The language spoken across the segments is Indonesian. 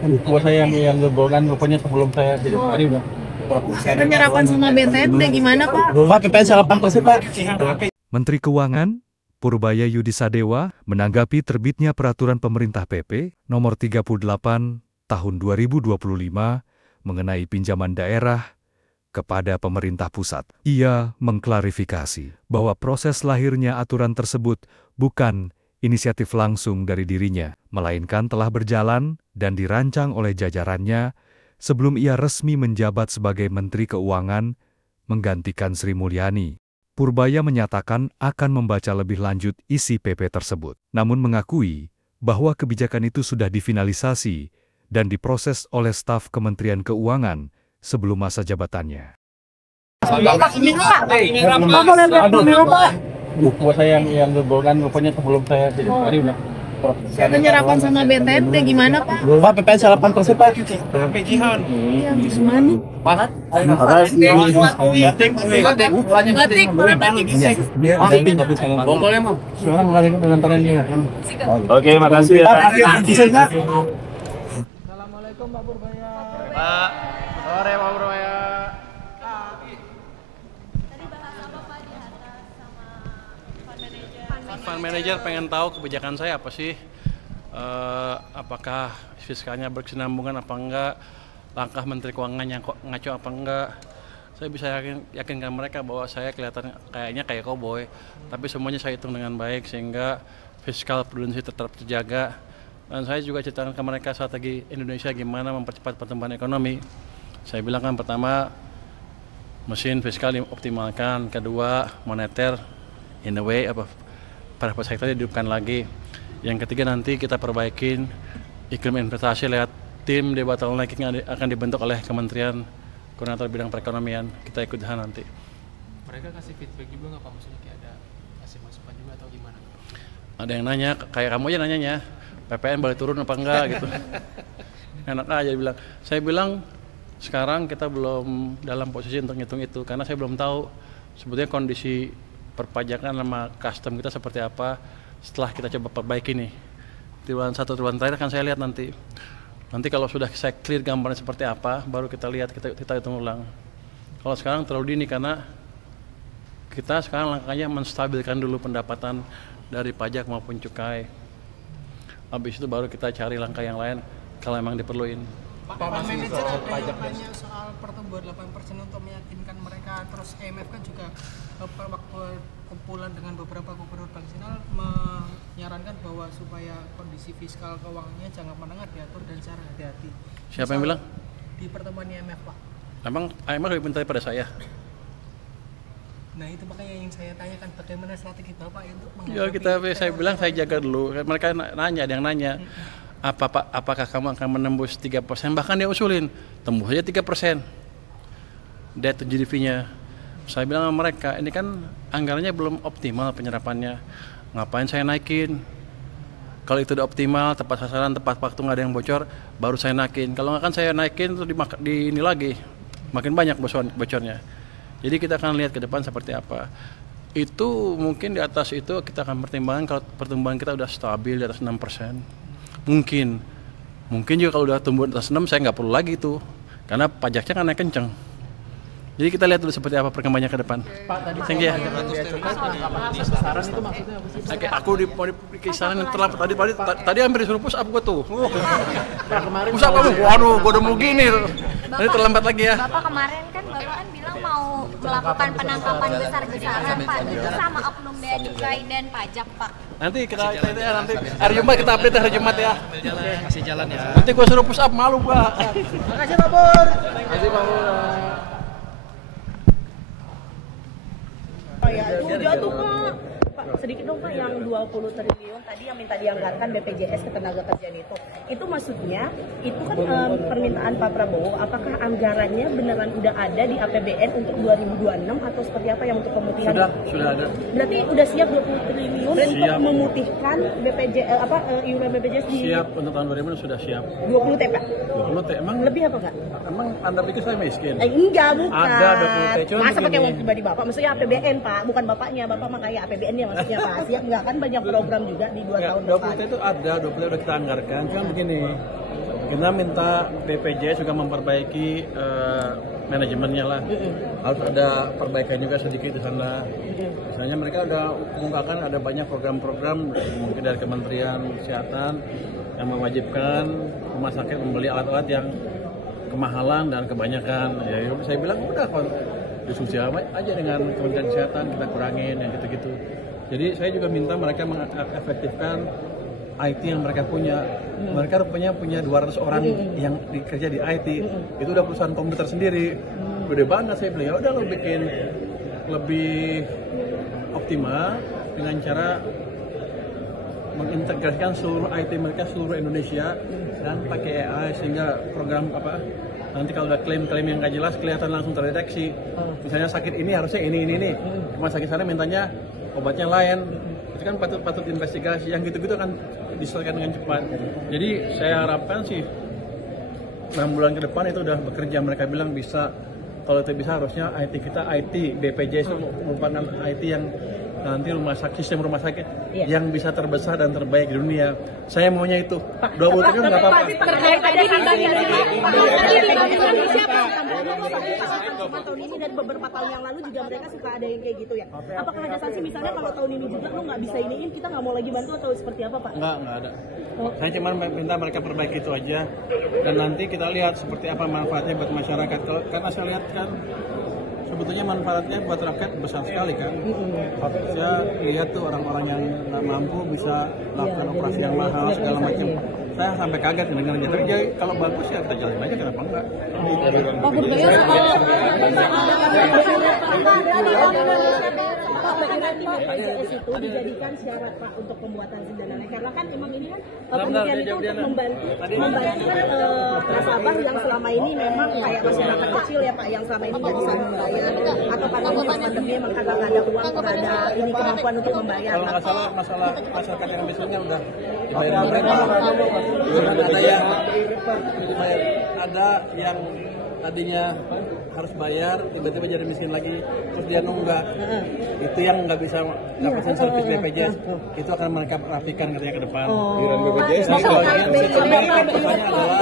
Buat saya yang gebogan rupanya sebelum saya jadi hari udah. Penyerapan sama BTT gimana Pak? Pak PPN salah sih Pak. Menteri Keuangan Purbaya Yudisadewa menanggapi terbitnya peraturan pemerintah PP nomor 38 tahun 2025 mengenai pinjaman daerah kepada pemerintah pusat. Ia mengklarifikasi bahwa proses lahirnya aturan tersebut bukan inisiatif langsung dari dirinya, melainkan telah berjalan dan dirancang oleh jajarannya sebelum ia resmi menjabat sebagai Menteri Keuangan menggantikan Sri Mulyani. Purbaya menyatakan akan membaca lebih lanjut isi PP tersebut, namun mengakui bahwa kebijakan itu sudah difinalisasi dan diproses oleh staf Kementerian Keuangan sebelum masa jabatannya. Buat saya yang gebogan rupanya sebelum saya jadi hari udah. Penyerapan sama BTT gimana Pak? Pak PPN salah sih Pak. Iya, gimana? Oke, makasih ya. Assalamualaikum Pak Purbaya. Pak, sore Pak Purbaya. Fund manager pengen tahu kebijakan saya apa sih? Apakah fiskalnya berkesinambungan apa enggak? Langkah Menteri Keuangan yang ngaco apa enggak? Saya bisa yakinkan mereka bahwa saya kelihatan kayaknya kayak cowboy, tapi semuanya saya hitung dengan baik sehingga fiskal prudensi tetap terjaga. Dan saya juga ceritakan ke mereka strategi Indonesia gimana mempercepat pertumbuhan ekonomi. Saya bilang kan pertama mesin fiskal dioptimalkan, kedua moneter in a way para sektor dihidupkan lagi. Yang ketiga nanti kita perbaikin iklim investasi lewat tim debottlenecking yang akan dibentuk oleh Kementerian Koordinator Bidang Perekonomian. Kita ikut sana nanti. Mereka kasih feedback juga nggak Pak? Maksudnya kayak ada kasih masukan juga atau gimana? Ada yang nanya, kayak kamu aja nanyanya, PPN boleh turun apa enggak gitu. Enak aja bilang. Saya bilang sekarang kita belum dalam posisi untuk ngitung itu karena saya belum tahu sebetulnya kondisi perpajakan sama custom kita seperti apa setelah kita coba perbaiki nih. Triwulan 1, triwulan terakhir kan saya lihat nanti. Nanti kalau sudah saya clear gambarnya seperti apa, baru kita lihat, kita hitung ulang. Kalau sekarang terlalu dini karena kita sekarang langkahnya menstabilkan dulu pendapatan dari pajak maupun cukai. Habis itu baru kita cari langkah yang lain kalau memang diperluin. Pak Manajer ada yang tanya soal pertumbuhan 8% untuk meyakinkan mereka, terus IMF kan juga waktu kumpulan dengan beberapa gubernur Bank Sentral menyarankan bahwa supaya kondisi fiskal keuangannya jangka menengah diatur dan secara hati-hati. Siapa yang bilang? Di pertemuan IMF Pak. Emang IMF lebih pintar pada saya? Nah itu makanya yang saya tanyakan bagaimana strategi Bapak untuk Ya saya bilang saya jaga dulu. Mereka nanya, ada yang nanya. Apakah kamu akan menembus 3%? Bahkan dia usulin, tembus aja 3%. Debt to GDP-nya. Saya bilang sama mereka, ini kan anggarannya belum optimal penyerapannya. Ngapain saya naikin? Kalau itu udah optimal, tepat sasaran, tepat waktu, nggak ada yang bocor, baru saya naikin. Kalau nggak kan saya naikin, terus di ini lagi. Makin banyak bocornya. Jadi kita akan lihat ke depan seperti apa. Itu mungkin di atas itu kita akan pertimbangkan kalau pertumbuhan kita udah stabil di atas 6%. Mungkin juga kalau udah tumbuh di atas 6 saya nggak perlu lagi itu. Karena pajaknya kan naik kenceng. Jadi kita lihat dulu seperti apa perkembangannya ke depan. Pak, tadi thank you ya. Besaran itu maksudnya apa sih? Oke, aku di kisaran yang terlambat tadi hampir disuruh push up gua tuh. Push up kamu, waduh, gua udah mau gini. Ini terlambat lagi ya. Bapak kemarin kan Bapak kan bilang mau melakukan penangkapan besar-besaran Pak, itu sama oknum bea cukai dan pajak Pak. Nanti kita nanti hari Jumat kita update hari Jumat ya. Kasih jalan ya. Nanti gua suruh push up malu gua. Makasih Pak Pur. Kasih Pak Pur. Ya, itu jatuh Pak, sedikit dong Pak, yang 20 triliun tadi yang minta dianggarkan BPJS Ketenagakerjaan itu maksudnya, itu kan permintaan Pak Prabowo, apakah anggarannya beneran udah ada di APBN untuk 2026 atau seperti apa yang untuk pemutihan? Sudah ada. Berarti udah siap 20 triliun untuk memutihkan iuran BPJS di... Siap, untuk tahun 2000 sudah siap. 20 T Pak? 20 T, emang lebih apa enggak? Emang Anda pikir saya miskin? Enggak, bukan. Ada 20 T, cuma masa pakai uang pribadi Bapak? Maksudnya APBN Pak, bukan Bapaknya. Bapak mah kayak APBN-nya maksudnya Pak. Siap enggak kan banyak program juga di 2 tahun depan. 20 T itu ada, 20 T udah kita anggarkan. Cuma begini, Kita minta BPJS juga memperbaiki manajemennya lah. Harus ada perbaikan juga sedikit di sana. Misalnya mereka udah mengungkapkan ada banyak program-program mungkin dari Kementerian Kesehatan yang mewajibkan rumah sakit membeli alat-alat yang kemahalan dan kebanyakan. Ya saya bilang udah diskusi aja dengan Kementerian Kesehatan, kita kurangin yang gitu-gitu. Jadi saya juga minta mereka mengefektifkan IT yang mereka punya. Mereka rupanya punya 200 orang yang bekerja di IT. Itu udah perusahaan komputer sendiri. Gede banget. Saya bilang ya udah lo bikin lebih optimal dengan cara mengintegrasikan seluruh IT mereka seluruh Indonesia dan pakai AI sehingga program nanti kalau ada klaim-klaim yang nggak jelas kelihatan langsung terdeteksi. Misalnya sakit ini harusnya ini. Cuma sakit sana mintanya obatnya lain. Itu kan patut investigasi. Yang gitu-gitu akan diselesaikan dengan cepat. Jadi saya harapkan sih 6 bulan ke depan itu udah bekerja. Mereka bilang bisa. Kalau itu bisa harusnya IT kita BPJS itu merupakan IT yang nanti sistem rumah sakit yang bisa terbesar dan terbaik di dunia. Saya maunya itu 20 triliun nggak apa-apa. Terkait tadi tahun ini dan beberapa tahun yang lalu juga mereka suka ada yang kayak gitu ya. Apakah ada sanksi misalnya kalau tahun ini juga lo nggak bisa iniin, kita nggak mau lagi bantu atau seperti apa Pak? Nggak ada. Saya cuma minta mereka perbaiki itu aja. Dan nanti kita lihat seperti apa manfaatnya buat masyarakat. Karena saya lihat kan sebetulnya manfaatnya buat rakyat besar sekali kan. Saya lihat tuh orang-orang yang nggak mampu bisa lakukan operasi yang mahal segala macam. Saya sampai kaget mendengarnya. Tapi kalau bagus ya kita jalan aja, kenapa enggak? Pak Purbaya nanti BPJS itu dijadikan syarat Pak untuk pembuatan sindananya karena kan emang ini kan penelitian itu untuk membantu nasabah yang selama ini memang kayak masyarakat kecil ya Pak yang selama ini nggak bisa membayar atau karena pandemi emang karena nggak ada uang nggak ada ini kemampuan untuk membayar. Kalau nggak salah masalah masyarakat yang misalnya udah dibayar mereka. Ada yang tadinya harus bayar, tiba-tiba jadi miskin lagi, terus dia nunggak. Itu yang nggak bisa dapetin servis BPJS. Itu akan mereka rapikan katanya ke depan. Iuran BPJS Pertanyaannya adalah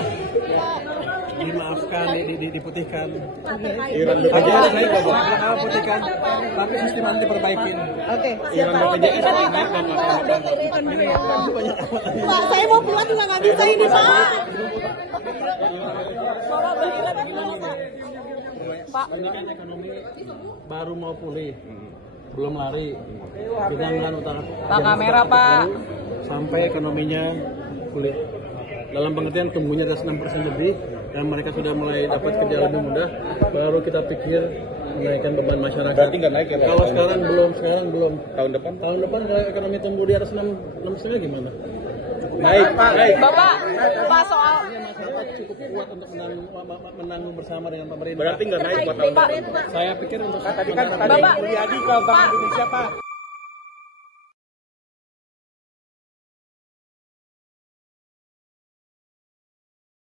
dimaafkan, diputihkan. Iuran BPJS Saya nggak bakal putihkan, tapi sistem nanti perbaikin. Iuran BPJS Pak, saya mau keluar juga nggak bisa ini Pak. Ini kan ekonomi baru mau pulih, belum lari. Kita akan utara. Pak kamera Pak. Sampai ekonominya pulih. Dalam pengertian tumbuhnya ada 6% lebih dan mereka sudah mulai dapat kerja lebih mudah, baru kita pikir menaikkan beban masyarakat. Berarti nggak naik ya Pak? Kalau sekarang belum. Tahun depan Kalau ekonomi tumbuh di atas 6,5 gimana? naik. Pak soal Masyarakat cukup kuat untuk menanggung bersama dengan pemerintah. Berarti nggak naik buat tahun depan. Saya pikir untuk Tadi kan Mulyadi ke Bank Indonesia Pak.